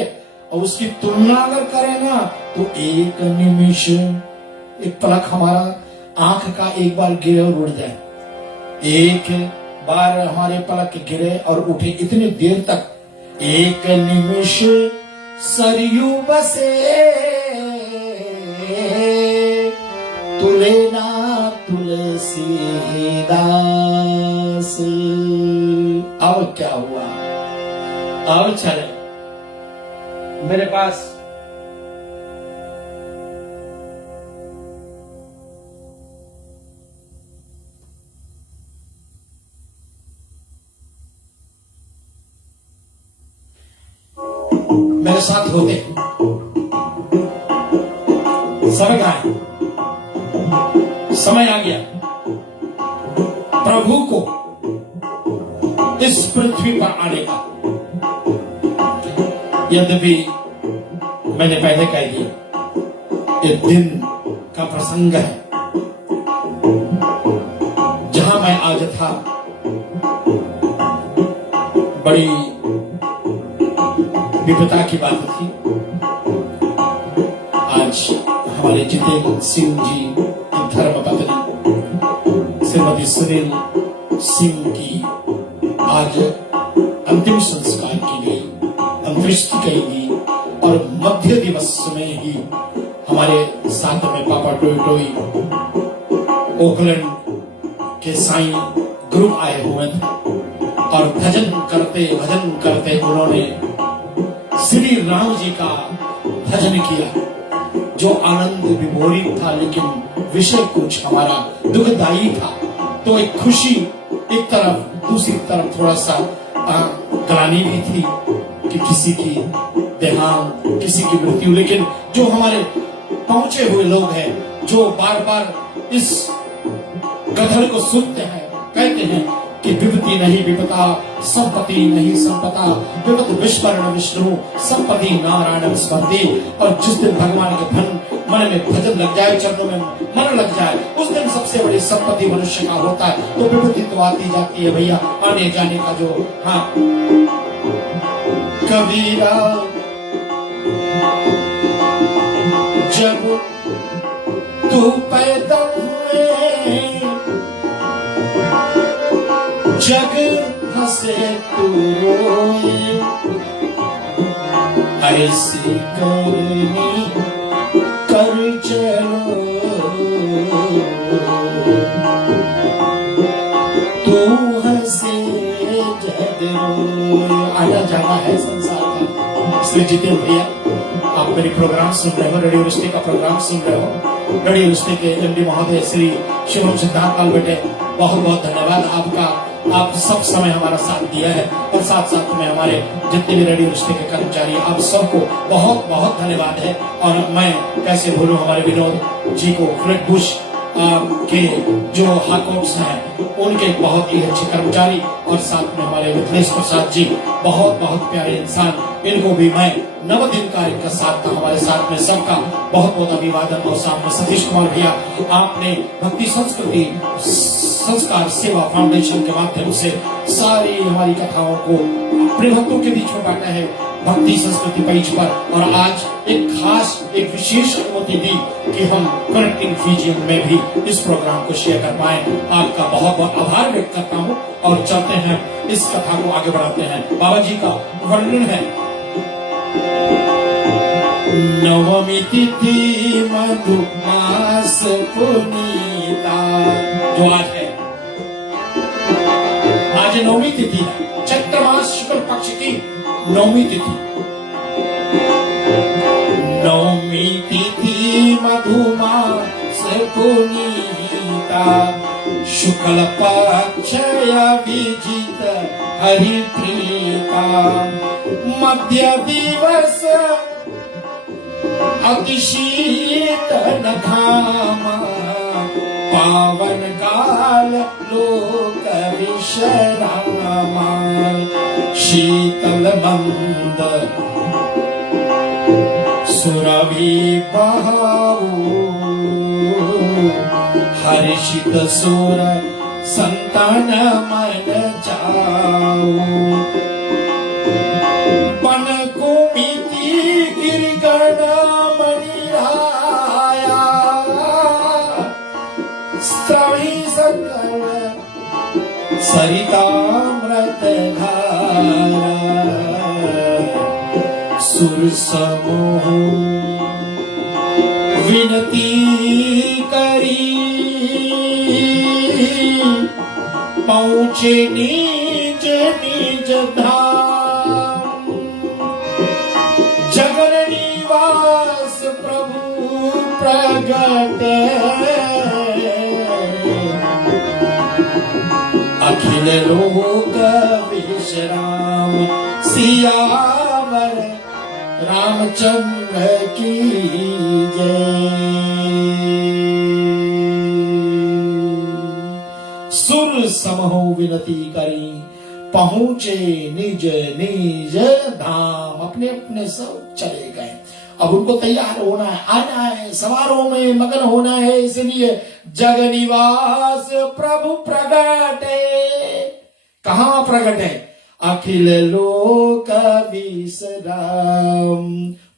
और उसकी तुलना अगर करें ना तो एक निमिष, एक पलक हमारा आंख का एक बार गिरे और उड़ जाए, एक बार हमारे पलक गिरे और उठे, इतनी देर तक, एक निमिष सरयू बसे, तुले ना तुलसीदास। अब क्या हुआ? अब चले मेरे पास मेरे साथ होते समय आए, समय आ गया प्रभु को इस पृथ्वी पर आने का। यद्यपि मैंने पहले कह दिया, ये दिन का प्रसंग है जहां मैं आज था, बड़ी विपदा की बात थी। आज हमारे जितेंद्र सिंह जी की धर्मपत्नी श्रीमती सुनील सिंह की आज अंतिम संस्कार की गई, अंत्येष्टि की गई, और मध्य दिवस में ही हमारे साथ में पापा टोई टोई ओकलैंड के साईं ग्रुप आए हुए थे, और भजन करते उन्होंने श्री राम जी का भजन किया, जो आनंद विभोरी था, लेकिन विषय कुछ हमारा दुखदायी था। तो एक खुशी एक तरफ, दूसरी तरफ थोड़ा सा ग्लानि भी थी कि किसी की देहांत, किसी की मृत्यु। लेकिन जो हमारे पहुंचे हुए लोग हैं, जो बार बार इस गधड़ को सुनते हैं, कहते हैं कि विपत्ति नहीं विपता, संपत्ति नहीं संपता, विपत विस्मरण विष्णु, संपत्ति नारायण स्मृति। और जिस दिन भगवान के मन में भजन लग जाए, चरणों में मन लग जाए, उस दिन सबसे बड़ी संपत्ति मनुष्य का होता है। तो विपत्ति तो आती जाती है भैया, आने जाने का जो। हाँ, कबीरा जब तू पैदा हुए, जग हंसे तू रोए, ऐसी करनी कर चलो आना जाना है संसार का। इसलिए जितेंद्र भैया, आप मेरी प्रोग्राम सुन रहे हो, रेडियो रिश्ते का प्रोग्राम सुन रहे हो, रेडियो रिश्ते के एमडी महोदय श्री शिवम सिद्धांत लाल बेटे, बहुत बहुत धन्यवाद आपका। आप सब समय हमारा साथ दिया है और साथ साथ में हमारे जितने भी रेडियो रिश्ते के कर्मचारी, आप सबको बहुत बहुत धन्यवाद है। और मैं कैसे भूलूं हमारे विनोद जी को, फ्रेड बुश के जो हाकोट्स हैं उनके बहुत ही अच्छे कर्मचारी, और साथ में हमारे मिथिलेश प्रसाद जी, बहुत बहुत प्यारे इंसान, इनको भी मैं नवदिन कार्य का साथ था हमारे साथ में सबका बहुत बहुत अभिवादन। और साथ में सतीश कुमार भैया, आपने भक्ति संस्कृति संस्कार सेवा फाउंडेशन के माध्यम से सारी हमारी कथाओं को अपने भक्तों के बीच में बांटा है भक्ति संस्कृति पेज पर। और आज एक खास एक विशेष अनुमति दी कि हम कनेक्टिंग फीजियन में भी इस प्रोग्राम को शेयर कर पाए। आपका बहुत बहुत आभार व्यक्त करता हूँ और चलते हैं इस कथा को आगे बढ़ाते हैं। बाबा जी का वर्णन है, नवमी तिथि मधुमास पुनीता, जो आज है, आज नवमी तिथि है, चैत्र मास शुक्ल पक्ष की नवमी तिथि। नवमी तिथि मधुमास पुनीता, शुक्ल पक्ष विजित हरिप्रीता, मध्य दिवस अतिशीतल घामा, पावन काल लोक विश्रामा, शीतल मंद सुरभि बहाऊ, हर्षित सुर संतान मन जाऊ, बन कुमिति गिरगण मणिराया, सही सकल सरितामृत धारा, सुर समूह विनती करी, पहुँचे निज निज धाम, जगन निवास प्रभु प्रगट, अखिल लोक विश्राम, सियावर रामचंद्र की जय। सुर समहो विनती करी, पहुंचे निज निज धाम, अपने अपने सब चले गए। अब उनको तैयार होना है, आना है, समारोह में मगन होना है, इसलिए जग निवास प्रभु प्रगट है। कहाँ प्रगट है? अखिल लोक विश्राम,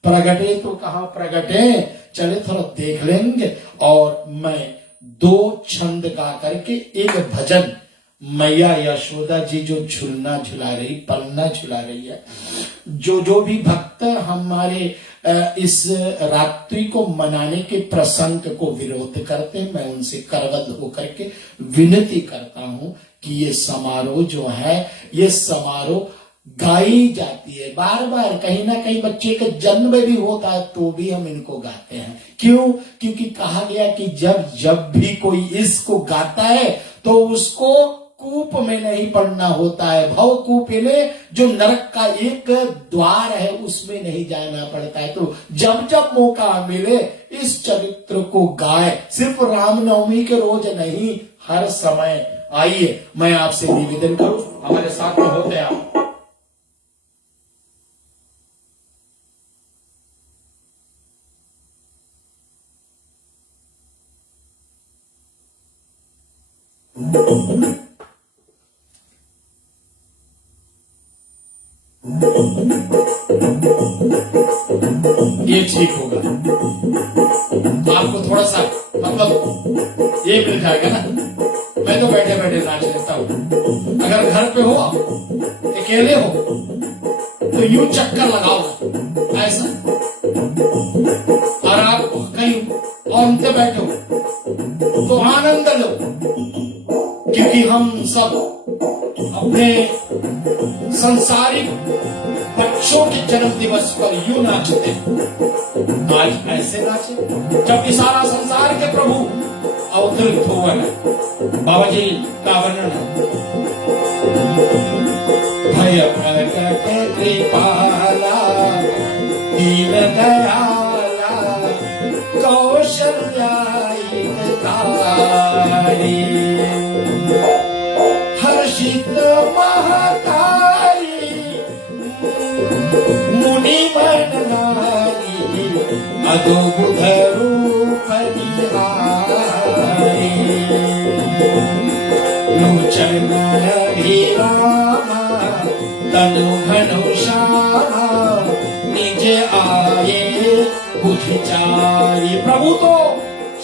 प्रगटे तो कहाँ प्रगट है, चले थोड़ा देख लेंगे। और मैं 2 छंद गा करके एक भजन, मैया यशोदा जी जो झुलना झुला रही, पन्ना झुला रही है, जो भी भक्त हमारे इस रात्रि को मनाने के प्रसंग को विरोध करते हैं, मैं उनसे करबद्ध होकर के विनती करता हूं कि ये समारोह जो है, ये समारोह गाई जाती है बार बार, कहीं ना कहीं बच्चे का जन्म भी होता है तो भी हम इनको गाते हैं। क्यों? क्योंकि कहा गया कि जब भी कोई इसको गाता है तो उसको कूप में नहीं पड़ना होता है, भव कूप इन्हें जो नरक का एक द्वार है उसमें नहीं जाना पड़ता है। तो जब जब मौका मिले इस चरित्र को गाए, सिर्फ रामनवमी के रोज नहीं, हर समय। आइए मैं आपसे निवेदन करूं, हमारे साथ में होते हैं आप। ये ठीक होगा, आपको थोड़ा सा मतलब ये मिल जाएगा ना। मैं तो बैठे बैठे नाच लेता हूँ। अगर घर पे हो, अकेले हो, तो यूं चक्कर लगाओ ऐसा, और आप कहीं और उनसे बैठे हो तो आनंद लो, क्योंकि हम सब अपने संसारिक बच्चों के जन्म दिवस पर यूं नाचते आज ऐसे नाचे जबकि सारा संसार के प्रभु अवतरित हुए हैं। बाबा जी का वर्णन है, भय प्रकट कृपाला दीन दयाला कौशल्याई तारी हर्षित महतारी मुनि मननारी अद्भुत रूप निहारी लोचन अभिरामा तनु घनु श्यामा निज आए बुझ चारी। प्रभु तो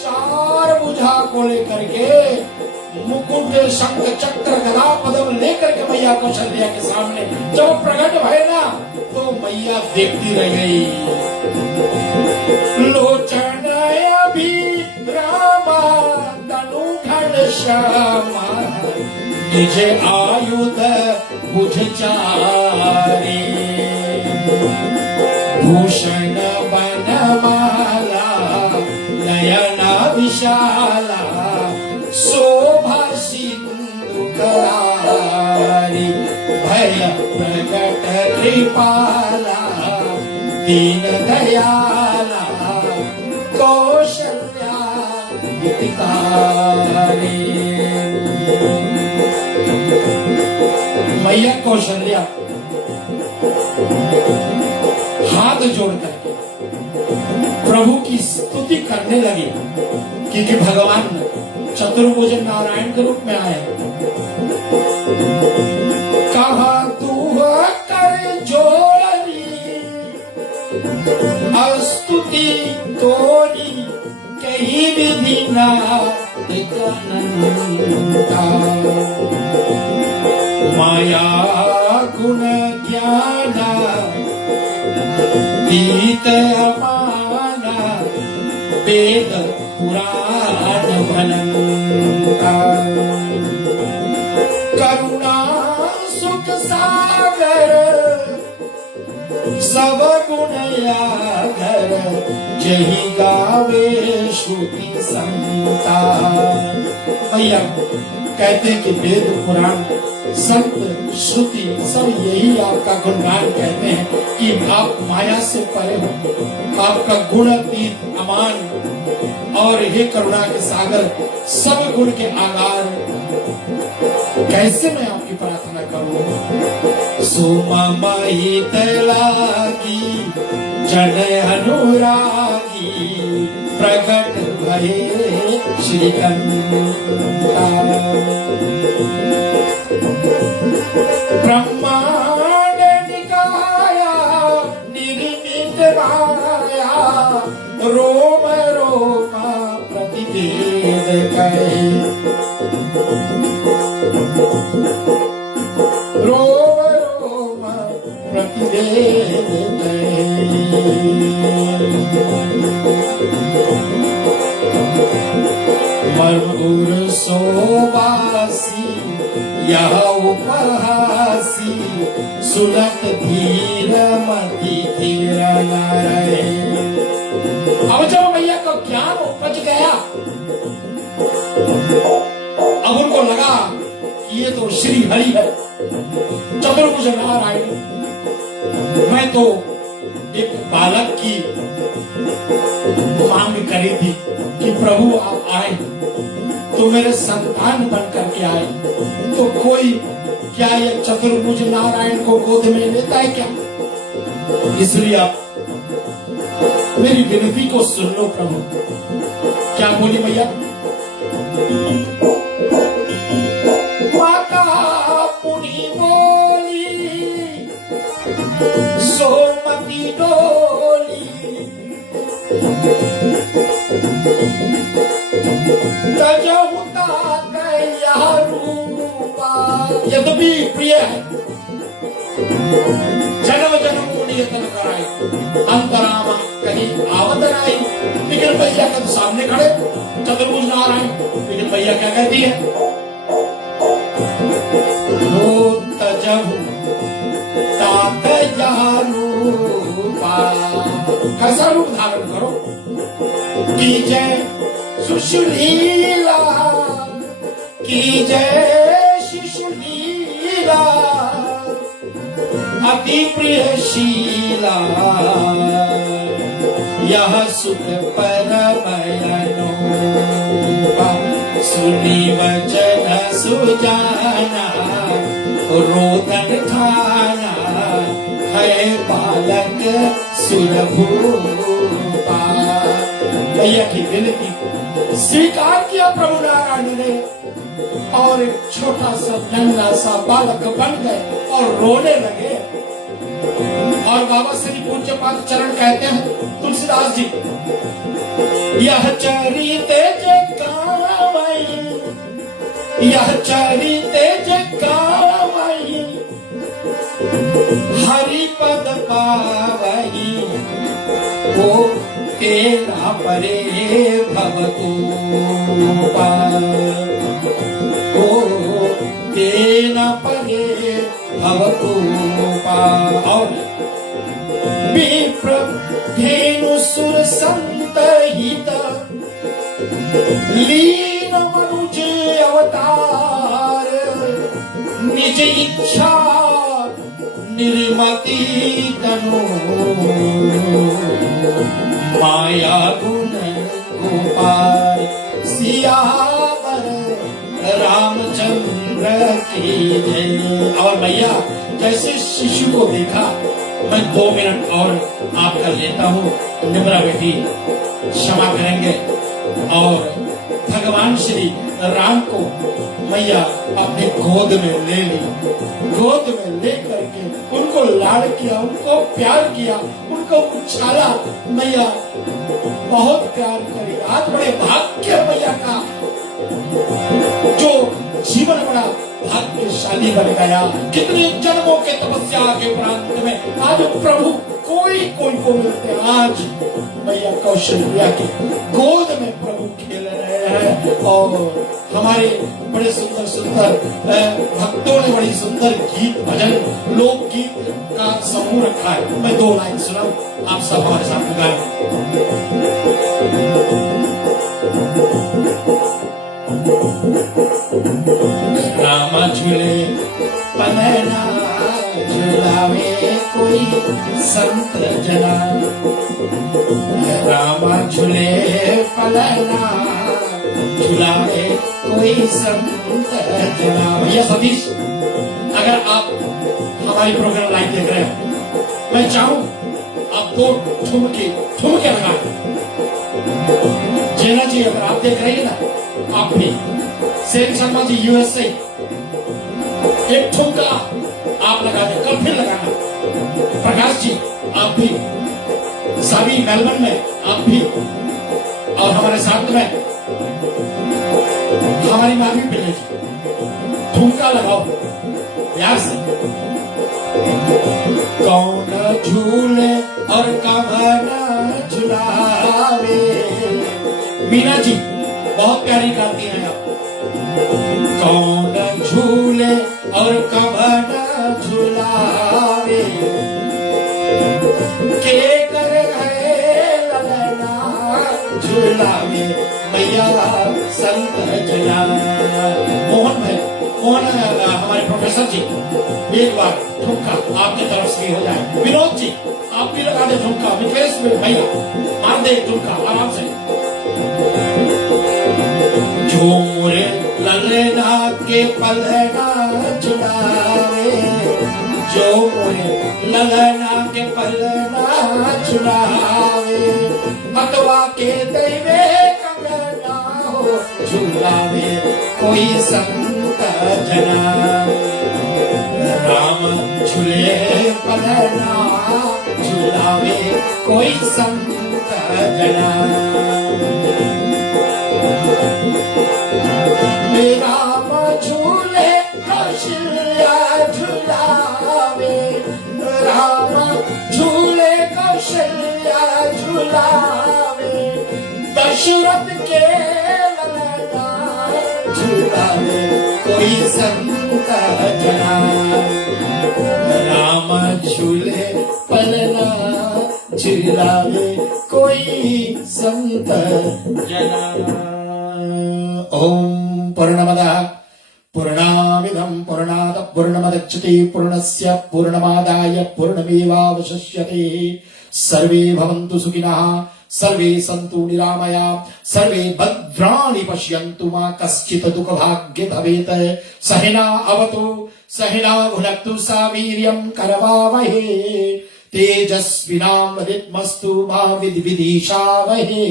चार बुझा को लेकर के मुकुट शंख चक्र गदा पद्म लेकर के मैया कौशल्या के सामने जब प्रकट भय ना तो मैया देखती रह गई। लोचन अभिरामा तनु घन श्यामा निज आयुध बुझ चारी भूषण बनमाला नयना विशाला शोभा सिंधु करारी भय प्रकट कृपाला दीन दयाला कौशल्या हितकारी। मैया कौशल्या हाथ जोड़कर प्रभु की स्तुति करने लगी क्योंकि भगवान चतुर्भुज नारायण के रूप में आए। कहा तू कर जोड़ी स्तुति तोरी कहीं विधि ना माया गुण ज्ञाना दीत अपाना वेद पुराण भनंता करुणा सुख सागर सब गुण यागर जही गावे श्रुति संता। भैया कहते कि वेद पुराण संत श्रुति सब यही आपका गुणगान कहते हैं कि आप माया से परे हो, आपका गुणातीत अमान और हे करुणा के सागर सब गुण के आधार। कैसे मैं आपकी प्रार्थना करूं। सुममयी तलागी जन अनुरागी प्रकट भये श्रीकंठा ब्रह्मांड निकाया निर्मित माया रोम रोम प्रतिवेद कहे रोम रोम प्रतिवेद मरमुर सोवासी यह उपहासी सुनत धीर मति धीर न रहे। अब जब मैया का ज्ञान उपज गया अब उनको लगा कि ये तो श्री हरि है चतुर्भुज नारायण। मैं तो एक बालक की मांग करी थी कि प्रभु आप आए तो मेरे संतान बन करके आए, तो कोई क्या ये चतुर्भुज नारायण को गोद में लेता है क्या। इसलिए आप मेरी विनती को सुन लो प्रभु। क्या बोली मैया। माता पुनी बोली सोमती डोली यद्यपि प्रिय है जन्म जन्म नियतन कराई अंतरामा कहीं आवत नहीं। लेकिन भैया का तो सामने खड़े चतुर्भुज नारायण। लेकिन भैया क्या कहती है। कैसा रूप धारण करो की जय सुशीला, की जय शिशुलीला, अति प्रिय शीला, यह सुख परमयनो, सुनी वचन सुजाना, रोदन खाना, है बालक सुरभूपा। भैया की विनती स्वीकार किया प्रभु नारायण ने, और एक छोटा सा नन्हा सा बालक बन गए और रोने लगे। और बाबा श्री पूज्य पाद चरण कहते हैं तुलसीदास जी, यह चरिते जगावई, यह चरिते जगावई, हरि पद पावई, वो तेरा परे भवतु ओ तेना परे भवतु और विप्र धेनु सुर संत हित, लीन मनुज अवतार, निज इच्छा निर्मति तनु, माया गुण गोपाल, सियावर रामचंद्र की जय। और भैया जैसे शिशु को देखा, मैं 2 मिनट और आपका लेता हूँ, निम्रा बेटी क्षमा करेंगे। और भगवान श्री राम को मैया अपने गोद में ले ली, गोद में ले करके उनको लाड़ किया, उनको प्यार किया, उनको उछाला। मैया बहुत प्यार करी। आज बड़े भाग्य मैया का जो जीवन बड़ा भाग्यशाली बन गया। कितने जन्मों के तपस्या के प्रांत में आज प्रभु कोई को मिलते। आज मैया कौशल्या के गोद में प्रभु खेल रहे हैं। और हमारे बड़े सुंदर सुंदर भक्तों ने बड़ी सुंदर गीत भजन लोकगीत का समूह रखा है। मैं 2 लाइन सुनाऊं, आप सब हमारे साथ गाएं। राम झूले पलना झुलावे कोई संत जना, राम झूले पलना झुलावे कोई संत जना। भैया सतीश, अगर आप हमारी प्रोग्राम लाइव देख रहे हैं, मैं चाहूं आप 2 ठुमके लगाएं। जेना जी अगर आप देख रही है ना, आप भी शेख शर्मा जी यूएसए एक ठुमका आप लगा दें, कल फिर लगाना। प्रकाश जी आप भी, सावी मेलबर्न में आप भी, और हमारे साथ में हमारी मामी पिल्ले जी, ठुमका लगाओ प्यार से। कौन झूले और कौन झुलावे, मीना जी बहुत प्यारी गाती हैं आप। कौन झूले और कौन झुलावे, के कर गए ललना झुलावे, मैया संत जना। मोहन भाई, मोहन हमारे प्रोफेसर जी, एक बार ठुमका आपकी तरफ से हो जाए। विनोद जी आप भी लगा दे ठुमका। मिथलेश भैया मार दे ठुमका आराम से। झूमरे ललना के पलना झुलावे, जो मोरे ललना के पलना झुलावे, हथवा के दैवे कंगना हो झुलावे कोई संत जना। राम झूले पलना झुलावे कोई संत जना। राम झूले कौशल्या झुलावे, राम झूले कौशल्या झुलावे, दशरथ के ललना झुलावे कोई संत जना। राम झूले पलना चिल्लाए कोई संत जना। ओम पूर्णमदः पूर्णामिदं पूर्णात् पूर्णमुदच्यते पूर्णस्य पूर्णमादाय पूर्णमेवावशिष्यते। सर्वे भवन्तु सुखिनः सर्वे सन्तु निरामया सर्वे भद्राणि पश्यन्तु मा कश्चित् दुःखभाग्ये भवेत्। सहना अवतु सहना भुनक्तु सा वीर्यं करवावहे। तेजस्विनावधीतमस्तु मा विद्विषावहे।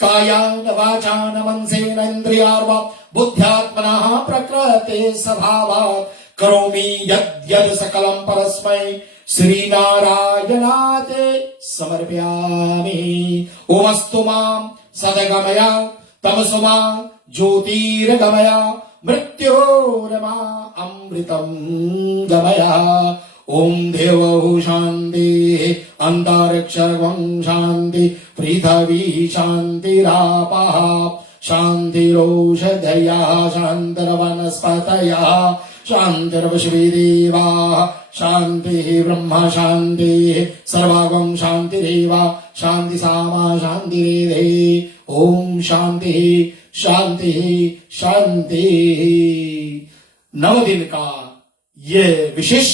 कायान वाचान मनसेन इन्द्रियार्वा बुद्ध्यात्मनः प्रकृते स्वभावात् करोमि यद्यद् सकलं परस्मै श्रीनारायणाते समर्पयामि। ओमस्तु मां सद्गमय तमसु मां ज्योतिर्गमय मृत्योर्मा अमृतं गमय। ओम देवो शांति अंतरिक्षं शांति पृथ्वी शांतिरापः शांतिरोषधयः शान्तिर्वनस्पतयः शान्तिर्विश्वेदेवाः शान्तिः ब्रह्म शान्तिः सर्वगं शान्तिरेव शान्ति सामा शान्तिरेधि। ओम शान्तिः शान्तिः शान्तिः। 9 दिन का ये विशेष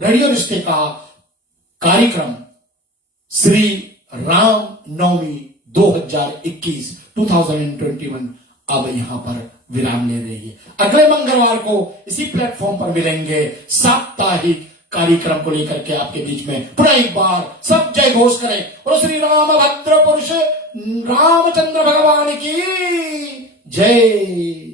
रेडियो रिश्ते का कार्यक्रम श्री राम नवमी 2021 अब यहाँ पर विराम ले रही है। अगले मंगलवार को इसी प्लेटफॉर्म पर मिलेंगे साप्ताहिक कार्यक्रम को लेकर के आपके बीच में। पुनः एक बार सब जय घोष करें और श्री राम भद्र पुरुष रामचंद्र भगवान की जय।